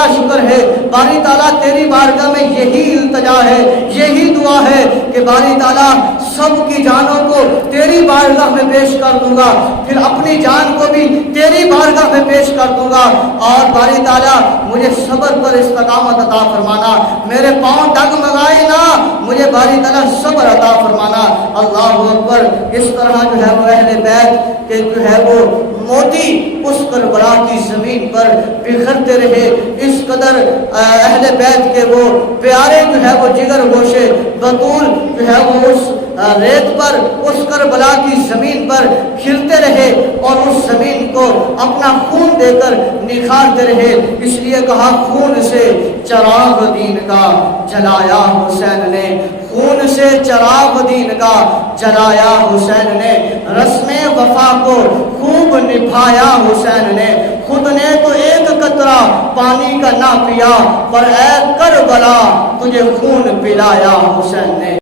تیرا شکر ہے باری تعالیٰ، تیری بارگاہ میں یہی التجا ہے، یہی دعا ہے کہ باری تعالیٰ سب کی جانوں کو تیری بارگاہ میں پیش کر دوں گا، پھر اپنی جان کو بھی تیری بارگاہ میں پیش کر دوں گا، اور باری تعالیٰ مجھے صبر پر استقامت عطا فرمانا، میرے پاؤں ڈگمگائے نہ، مجھے باری تعالیٰ صبر عطا فرمانا۔ اللہ اکبر۔ اس طرح جو ہے وہ اہل بیت کے جو ہے وہ موتی اس کربلا کی زمین پر بکھرتے رہے، اس قدر اہل بیت کے وہ پیارے جو ہے وہ جگر گوشے بطول جو ہے وہ اس ریت پر، اس کربلا کی زمین پر کھلتے رہے اور اس زمین کو اپنا خون دے کر نکھارتے رہے۔ اس لیے کہا خون سے چراغ دین کا جلایا حسین نے، خون سے چراغ دین کا جلایا حسین نے، رسم وفا کو خوب نبھایا حسین نے، خود نے تو ایک قطرہ پانی کا نہ پیا، پر اے کربلا تجھے خون پلایا حسین نے۔